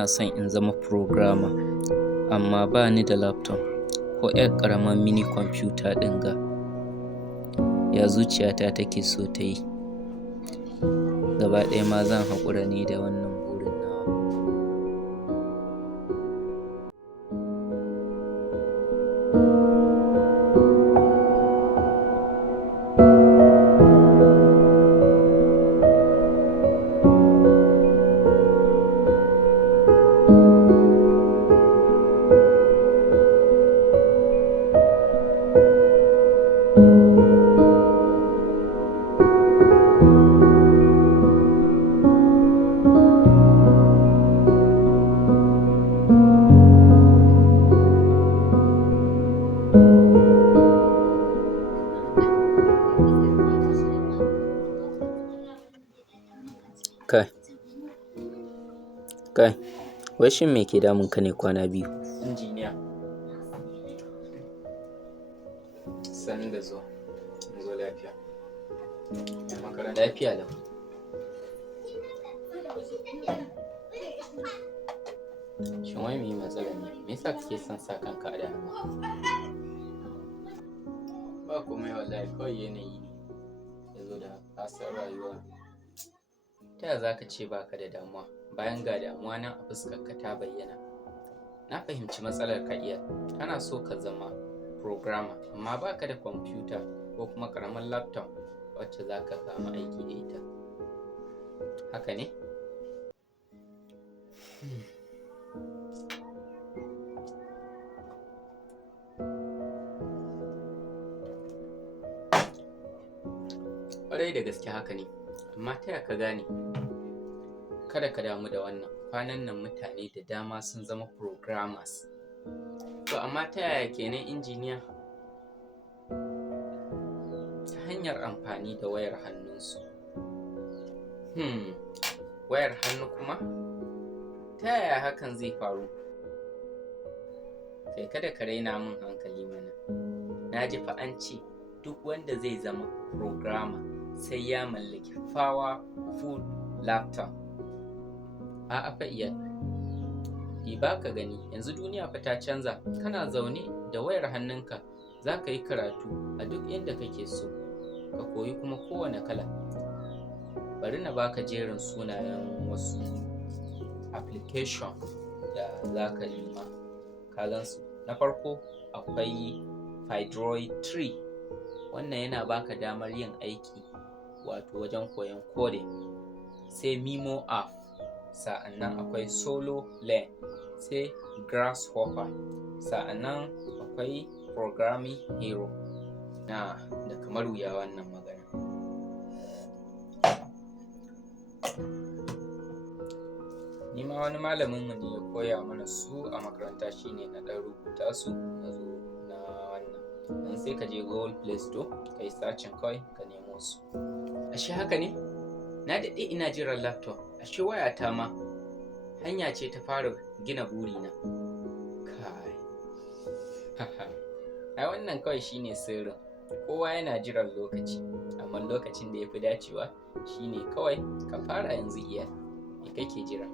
ina son in zama programmer, amma ba ni da laptop ko 'yar ƙaramar mini computer ɗin ga. Ya zuciyata take so ta yi. Gaba ɗaya ma zan haƙura ne da wannan burin nawa. Kai, wai shin me ke damun ka ne kwana biyu? Injiniya, sani da zo lafiya. Makaranta lafiya lau. Shin wai me matsalar ne? Me yasa kake son sa kanka a damuwa? Ba komai wallahi, kawai yanayi ne ya zo da kasar rayuwa. Ta yaya za ka ce ba ka da damuwa bayan ga damuwa nan a fuskarka ta bayyana? Na fahimci matsalar ka iya, kana so ka zama programmer amma ba ka da kwamfuta ko kuma ƙaramin laptop wacce za ka kama aiki da ita. Haka ne? Ƙwarai da gaske haka ne, amma ta yaya ka gane? Kada ka damu da wannan, kwanan nan mutane da dama sun zama programmers. To amma ta yaya kenan injiniya? Ta hanyar amfani da wayar hannunsu. Wayar hannu kuma? Ta yaya hakan zai faru? Kai kada ka raina min hankali mana. Na ji fa an ce duk wanda zai zama programmer sai ya mallaki powerful laptop. A'a fa iya. Ba ka gani yanzu duniya fa ta canza, kana zaune da wayar hannunka za ka yi karatu a duk inda kake so, ka koyi kuma kowane kala. Bari na baka jerin sunayen wasu application da za ka nema. Ka gansu? Na farko akwai Pydroid 3. Wannan yana baka damar yin aiki wato wajen koyon coding. Sai Mimo app, sa'annan akwai Solo Learn, sai Grasshopper, sa'annan akwai Programming Hero. Da kamar wuya wannan magana. Ni ma wani malamin mu ne ya koya mana su a makaranta, shine na ɗan rubuta su na zo na wannan. Dan sai ka je Google Play Store ka yi searching kawai ka nemo su. Ashe haka ne? Na daɗe ina jiran laptop. Ashe wayata ma hanya ce ta fara gina burina. Kai. Ai wannan kawai shine sirrin. Kowa yana jiran lokaci, amma lokacin da ya fi dacewa shine kawai ka fara yanzu iya. Me kake jira?